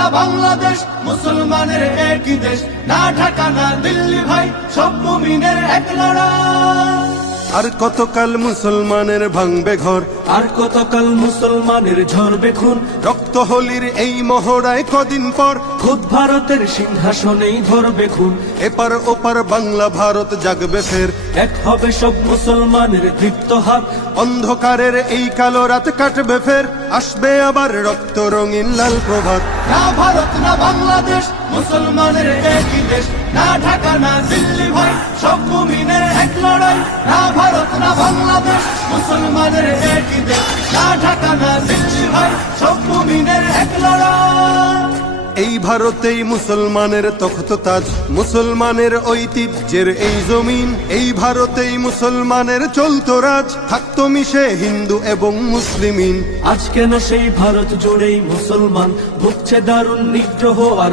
না বাংলাদেশ, মুসলমানের একই দেশ, না ঢাকা না দিল্লি ভাই, সব মুমিনের এক লড়াই। আর কতকাল মুসলমানের ভাঙবে ঘর, আর কতকাল মুসলমানের ঝরবে খুন, রক্ত হোলির এই মহড়ায় কদিন পর খুদ ভারতের সিংহাসনেই ধরবে খুন। এপার ওপার বাংলা ভারত জাগবে ফের, এক হবে সব মুসলমানের দীপ্ত হাত, অন্ধকারের এই কালো রাত কাটবে ফের, আসবে আবার রক্ত রঙিন লাল প্রভাত। না ভারত না বাংলাদেশ, মুসলমানের একই দেশ, না ঢাকা না দিল্লি ভাই, সব মুমিনের এক লড়াই। না ভারত না বাংলাদেশ, মুসলমানের একই দেশ, না ঢাকা না দিল্লি ভাই, সব মুমিনের এক লড়াই। এই ভারতেই মুসলমানের তখ্ত তাজ, মুসলমানের ঐতিহ্যের এই জমিন, এই ভারতেই মুসলমানের চলতো রাজ, থাকতো মিশে হিন্দু এবং মুসলিমিন। আজ কেন সেই ভারত জুড়েই মুসলমান ভুগছে দারুণ নিগ্রহ আর